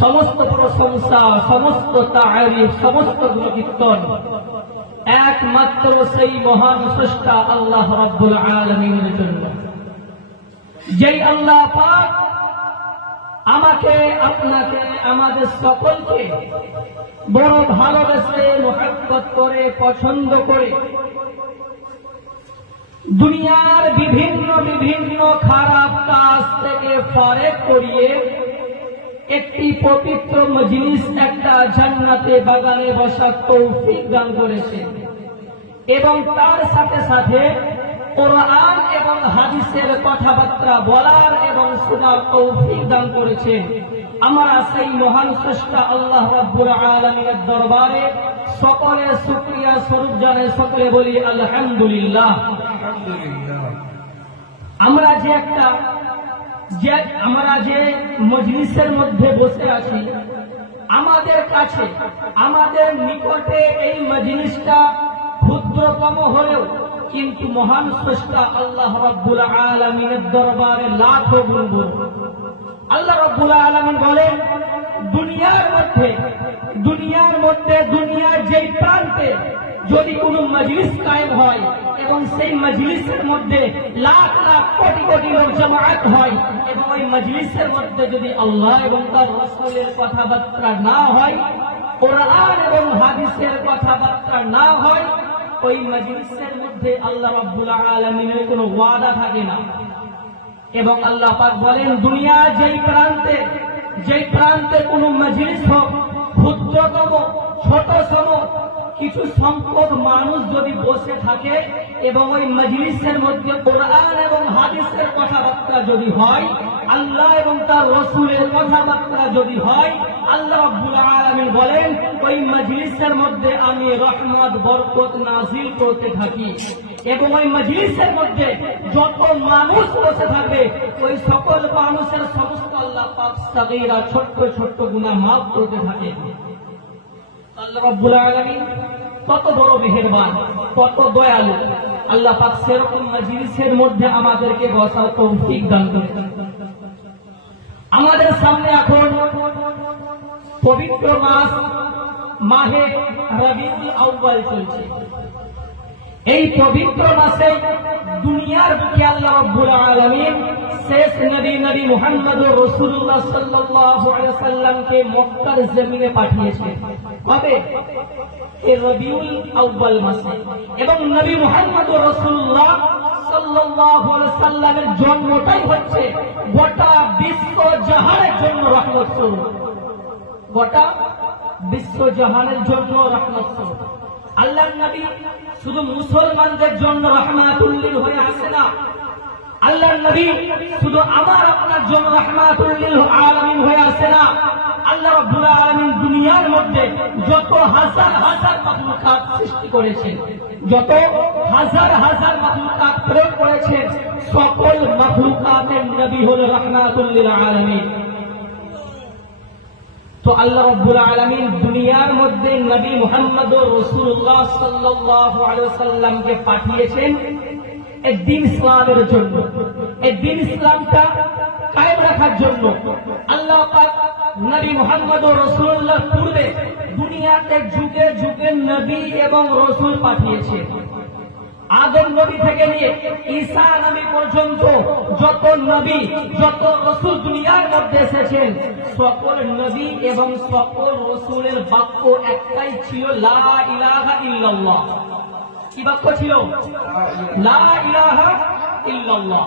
সমস্ত প্রশংসা, সমস্ত তারিফ, সমস্ত গুণকীর্তন একমাত্র সেই মহান স্রষ্টা আল্লাহ রাব্বুল আলামিনের জন্য, যেই আল্লাহ পাক আমাকে, আপনাকে, আমাদের সকলকে বড় ভালোবেসে, মুহাব্বত করে, পছন্দ করে দুনিয়ার বিভিন্ন বিভিন্ন খারাপ কাজ থেকে ফারেক করিয়ে একটি পবিত্র মজলিস, একটা জান্নাতে বাগানে বসার তৌফিক দান করেছে এবং তার সাথে সাথে কোরআন এবং হাদিসের কথাবার্তা বলার এবং শোনার তৌফিক দান করেছে। আমরা সেই মহান স্রষ্টা আল্লাহ রাব্বুল আলামিনের দরবারে সকলে শুকরিয়া স্বরূপ জানে, সকলে বলি আলহামদুলিল্লাহ। আমরা যে মজলিসের মধ্যে বসে আছি, আমাদের কাছে, আমাদের নিকটে এই মজলিসটা ক্ষুদ্রতম হলেও কিন্তু মহান স্রষ্টা আল্লাহ রাব্বুল আলামিনের দরবারে লাখো গুণ বড়। আল্লাহ রাব্বুল আলামিন বলেন, দুনিয়ার মধ্যে দুনিয়ার যেই প্রান্তে যদি কোনো মজলিস কায়েম হয় এবং সেই মজলিসের মধ্যে লাখ লাখ কোটি কোটি লোক জামায়াত হয় এবং ওই মজলিসের মধ্যে যদি আল্লাহ এবং তার রাসূলের কথাবার্তা না হয়, কোরআন এবং হাদিসের কথাবার্তা না হয়, ওই মজলিসের মধ্যে আল্লাহ রাব্বুল আলামিনের কোনো ওয়াদা থাকে না। এবং আল্লাহ পাক বলেন, দুনিয়ার যেই প্রান্তে কোনো মজলিস হোক, ক্ষুদ্রতম ছোটতম কিছু সংখ্যক মানুষ যদি বসে থাকে এবং ওই মজলিসের মধ্যে কোরআন এবং হাদিসের কথাবার্তা যদি হয়, আল্লাহ এবং তার রাসূলের কথাবার্তা যদি হয়, আল্লাহ রাব্বুল আলামিন বলেন, ওই মজলিসের মধ্যে আমি রহমত বরকত নাযিল করতে থাকি এবং ওই মজলিসের মধ্যে যত মানুষ বসে থাকবে ওই সকল মানুষের সমস্ত আল্লাহ পাক সাগীরা ছোট্ট ছোট্ট গুনাহ মাফ করতে থাকে। আল্লাহ রাব্বুল আলামিন কত বড় মেহেরবান, কত দয়ালু। আল্লাহ পাক সেরকম মজলিসের মধ্যে আমাদেরকে বসার তৌফিক দান করেন। আমাদের সামনে এখন পবিত্র মাস মাহে রবিউল আউয়াল চলছে। এই পবিত্র মাসে দুনিয়ার বুকে আল্লাহ রাব্বুল আলামিন শেষ নবী মুহাম্মদুর রাসূলুল্লাহ সাল্লাল্লাহু আলাইহি ওয়াসাল্লামকে মক্কার জমিনে পাঠিয়েছেন। কবে? এই রবিউল আউয়াল মাসে। এবং নবী মুহাম্মদুর রাসূলুল্লাহ সাল্লাল্লাহু আলাইহি ওয়াসাল্লামের জন্মটাই হচ্ছে গোটা বিশ্ব জাহানের জন্য রহমত স্বরূপ, গোটা বিশ্ব জাহানের জন্য রহমত স্বরূপ। আল্লাহর নবী শুধু মুসলমানদের জন্য রহমাতুল লিল হয়ে আসে না, আল্লাহর নবী শুধু আমার আপনার জন্য রহমাতুল লিল আলামিন হয়ে আসে না। আল্লাহ রাব্বুল আলামিন দুনিয়ার মধ্যে যত হাজার হাজার মাখলুকাত সৃষ্টি করেছেন, যত হাজার হাজার মাখলুকাত প্রয়োগ করেছেন, সকল মাখলুকাতের নবী হলো রহমাতুল লিল আলামিন। তো আল্লাহ রাব্বুল আলামিন দুনিয়ার মধ্যে নবী মুহাম্মদুর রাসূলুল্লাহ সাল্লাল্লাহু আলাইহি ওয়াসাল্লামকে পাঠিয়েছেন এই দ্বীন ইসলামের জন্য, এই দ্বীন ইসলামটা কায়েম রাখার জন্য। আল্লাহ পাক নবী মুহাম্মদুর রাসূলুল্লাহর পূর্বে দুনিয়াতে যুগে যুগে নবী এবং রাসূল পাঠিয়েছেন। আদম নবী থেকে নিয়ে ঈসা নবী পর্যন্ত যত নবী, যত রাসূল দুনিয়ার মধ্যে এসেছেন, সকল নবী এবং সকল রাসূলের বাক্য একটাই ছিল, লা ইলাহা ইল্লাল্লাহ। কি বাক্য ছিল? লা ইলাহা ইল্লাল্লাহ।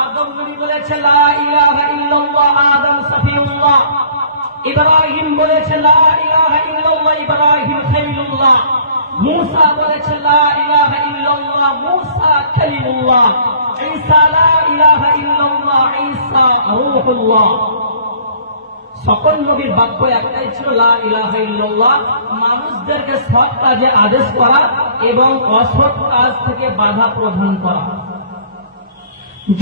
আদম নবী বলেছে লা ইলাহা ইল্লাল্লাহ, আদম সফিউল্লাহ। ইব্রাহিম বলেছে লা ইলাহা ইল্লাল্লাহ, ইব্রাহিম খলিলুল্লাহ। मूसा বলেছে লা ইলাহা ইল্লাল্লাহ, मूसा কালিমুল্লাহ। ঈসা লা ইলাহা ইল্লাল্লাহ, ঈসা রূহুল্লাহ। সকল নবীর বাক্য একটাই ছিল, লা ইলাহা ইল্লাল্লাহ। মানুষদেরকে সৎ কাজে আদেশ করা এবং অসৎ কাজ থেকে বাধা প্রদান করা।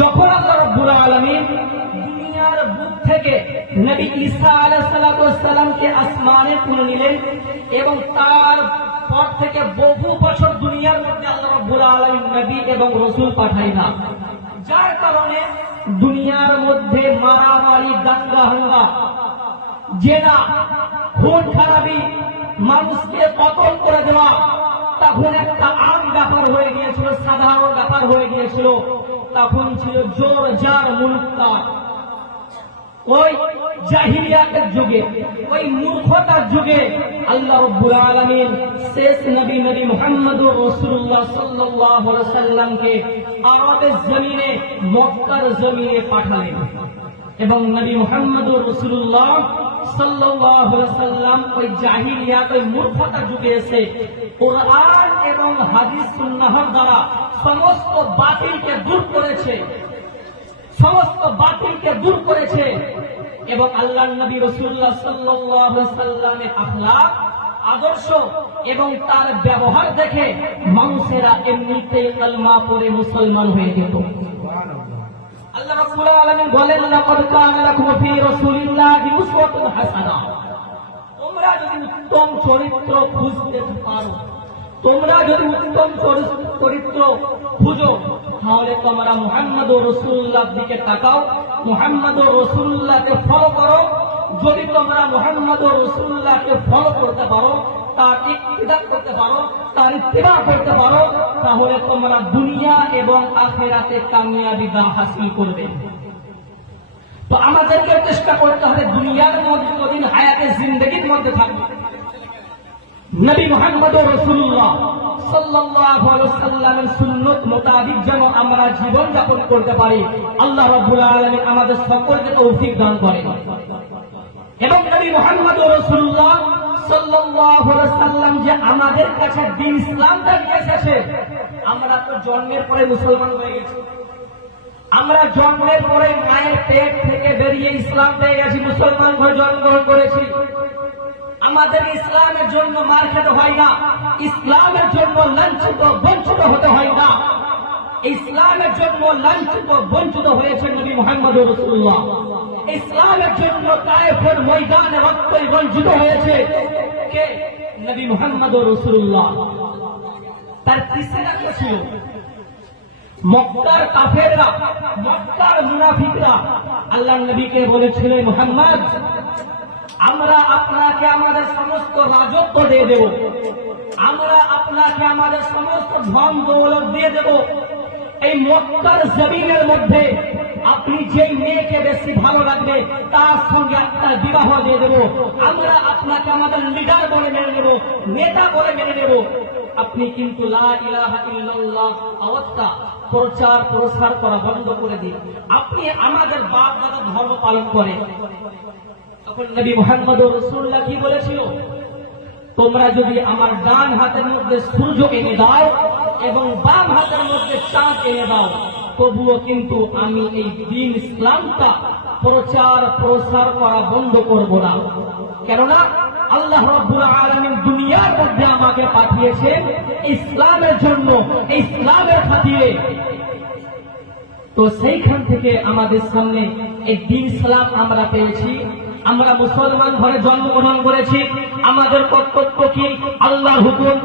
যখন আল্লাহ রাব্বুল আলামিন দুনিয়ার বুক থেকে নবী ঈসা আলাইহিস সালামকে আসমানে তুলে নিলেন এবং তার পর থেকে বহু বছর দুনিয়ার মধ্যে আল্লাহ রাব্বুল আলামিন নবী এবং রাসূল পাঠায় না, যার কারণে দুনিয়ার মধ্যে মারামারি, দাঙ্গা হাঙ্গামা জেনা, খুন খারাপি, মানুষকে কতল করে দেওয়া তখন একটা আম ব্যাপার হয়ে গিয়েছিল, সাধারণ ব্যাপার হয়ে গিয়েছিল। তখন ছিল জোর জার মুলুকতার। ওই জাহিলিয়াতের যুগে, ওই মূর্খতার যুগে আল্লাহ রাব্বুল আলামিন শেষ নবী মুহাম্মদুর রাসূলুল্লাহ সাল্লাল্লাহু আলাইহি সাল্লামকে আরবের জমিনে, মক্কার জমিনে পাঠালেন। এবং নবী মুহাম্মদুর রাসূলুল্লাহ সাল্লাল্লাহু আলাইহি সাল্লাম ওই জাহিলিয়াত, ওই মূর্খতার যুগে এসে কোরআন এবং হাদিস সুন্নাহর দ্বারা সমস্ত বাতিলকে দূর করেছে, সমস্ত বাতিলকে দূর করেছে। এবং আল্লাহর নবী রাসূলুল্লাহ সাল্লাল্লাহু আলাইহি সাল্লামের আখলাক, আদর্শ এবং তার ব্যবহার দেখে মানুষেরা এমনিতেই কালেমা পড়ে মুসলমান হয়ে যেত। আল্লাহ রাব্বুল আলামিন বলেন, লাকাদ কানা লাকুম ফি রাসূলিল্লাহি উসওয়াতুন হাসানাহ। তোমরা যদি উত্তম চরিত্র খুঁজতে পারো, তোমরা যদি উত্তম চরিত্র খুঁজো, তাহলে তোমরা মুহাম্মদুর রাসূলুল্লাহর দিকে তাকাও, মুহাম্মদুর রাসূলুল্লাহকে ফলো করো। যদি তোমরা মুহাম্মদুর রাসূলুল্লাহকে ফলো করতে পারো, তার ইক্তিদা করতে পারো, তার ইত্তিবা করতে পারো, তাহলে তোমরা দুনিয়া এবং আখিরাতে কামিয়াবি হাসিল করবে। তো আমাদেরকে চেষ্টা করতে হবে দুনিয়ার মধ্যে কদিন হায়াতে জিন্দেগির মধ্যে থাকবে, নবী মুহাম্মদুর রাসূলুল্লাহ সাল্লাল্লাহু আলাইহি সাল্লামের সুন্নাত মোতাবেক যেন আমরা জীবন যাপন করতে পারি। আল্লাহ রাব্বুল আলামিন আমাদের সকলকে তৌফিক দান করেন। এবং নবী মুহাম্মদুর রাসূলুল্লাহ সাল্লাল্লাহু আলাইহি সাল্লাম যে আমাদের কাছে দ্বীন ইসলামটা নিয়ে এসেছে, আমরা তো জন্মের পরে মুসলমান হয়ে গেছি। আমরা জন্মের পরে মায়ের পেট থেকে বেরিয়ে ইসলাম পেয়ে গেছি, মুসলমান হয়ে জন্মগ্রহণ করেছি। আমাদের ইসলামের জন্য মার খেতে হয় না, ইসলামের জন্য লাঞ্ছিত বঞ্চিত হতে হয় না। ইসলামের জন্য লাঞ্ছিত বঞ্চিত হয়েছেন নবী মুহাম্মদুর রাসূলুল্লাহ। ইসলামের জন্য তায়েফের ময়দানে রক্ত বঞ্চিত হয়েছে কে? নবী মুহাম্মদুর রাসূলুল্লাহ। তার পিছনে কে ছিল? মক্কার কাফেররা, মক্কার মুনাফিকরা আল্লাহর নবীকে বলেছিলেন, মুহাম্মদ, আমরা আপনাকে আমাদের সমস্ত রাজত্ব দিয়ে দেব, আমরা আপনাকে আমাদের সমস্ত ধন দৌলত দিয়ে দেব। এই মক্কার জমিনের মধ্যে আপনি যেই মেয়েকে বেশি ভালো লাগবে তার সঙ্গে আপনার বিবাহ দিয়ে দেব। আমরা আপনাকে আমাদের লিডার বলে মেনে নেব, নেতা বলে মেনে নেব। আপনি কিন্তু লা ইলাহা ইল্লাল্লাহ আওয়াজটা প্রচার প্রসার করা বন্ধ করে দিন। আপনি আমাদের বাপ দাদা ধর্ম পালন করেন। তখন নবী মুহাম্মদুর রাসূলুল্লাহ কি বলেছিল? তোমরা যদি আমার ডান হাতের মধ্যে সূর্য এনে দাও এবং বাম হাতের মধ্যে চাঁদ এনে দাও, তবুও কিন্তু আমি এই দ্বীন ইসলামটা প্রচার প্রসার করা বন্ধ করব না। কেননা আল্লাহ রাব্বুল আলামিন দুনিয়ার মধ্যে আমাকে পাঠিয়েছেন ইসলামের জন্য, ইসলামের খাতিরে। তো সেইখান থেকে আমাদের সামনে এই দ্বীন ইসলাম আমরা পেয়েছি। আমরা মুসলমান ঘরে জন্মগ্রহণ করেছি। আমাদের কর্তব্য কি? আল্লাহর হুকুম